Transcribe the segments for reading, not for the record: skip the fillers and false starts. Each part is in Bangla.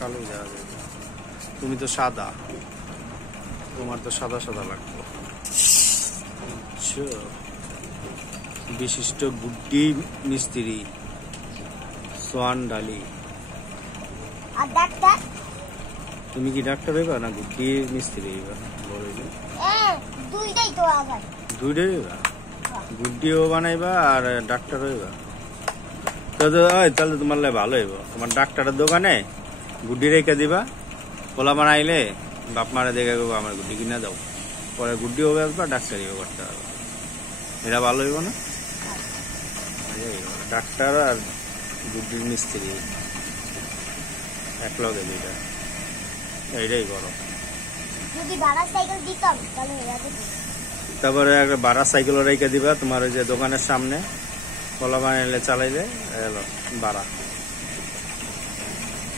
কালো যাওয়া যাবে। তুমি তো সাদা, তোমার তো সাদা সাদা লাগবে। বিশিষ্ট গুড্ডি মিস্ত্রি সোয়ান ডালি। আর ডাক্তার? তুমি কি ডাক্তার হইবা না গুড্ডি মিস্ত্রি হইবা? দুইটাই তো আবার। দুইটাই হইবা? গুড্ডিও বানাইবা আর ডাক্তার হইবা? তাহলে তোমার লাই ভালো হইব। তোমার ডাক্তারের দোকানে গুড্ডি রেখে দিবা, পোলা বানাইলে বাপ মারা দেখে আমার গুড্ডি কিনে দাও, পরে গুড্ডিও বেসবা ডাক্তারিও করতে পারবা। এটা ভালো হইব না? ডাক্তার আর গুড্ডির মিস্ত্রি এক লগে দুইটা, এইটাই করো। যদি ভাড়া সাইকেল দিতাম তাহলে তারপরে একটা ভাড়া সাইকেলও রেখে দিবা তোমার ওই যে দোকানের সামনে, কলা বানাইলে চালাইলে এলো ভাড়া।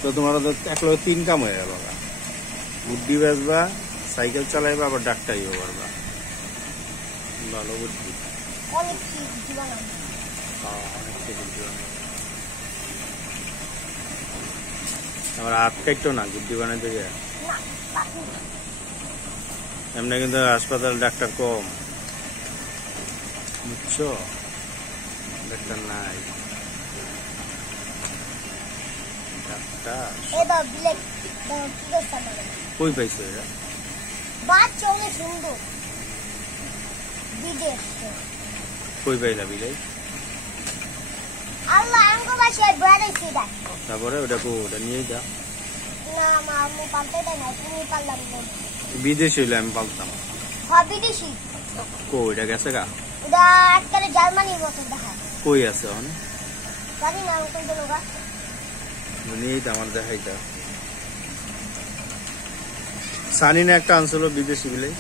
তো তোমার তো এক লগে তিন কাম হয়ে গেল, গুড্ডি বেচবা, সাইকেল চালাইবা, আবার ডাক্তারিও করবা। ভালো বুদ্ধি। অনেক কিছু বানাবো। আবার হাত কাটতো না গুড্ডি বানাইতে গিয়ে। এমনি কিন্তু হাসপাতাল ডাক্তার কম, বুঝছো? ডাক্তার নাই। কই পাইছো এরা? কই পাইলা বিলাই? তারপরে ওটা ওটা নিয়ে যা। বিদেশি হইলে আমি পালতাম। কই এটা গেছে গা? কই আছে নিয়ে আমার দেখাইতা। সানি না একটা আনছিল বিদেশি বিলাই।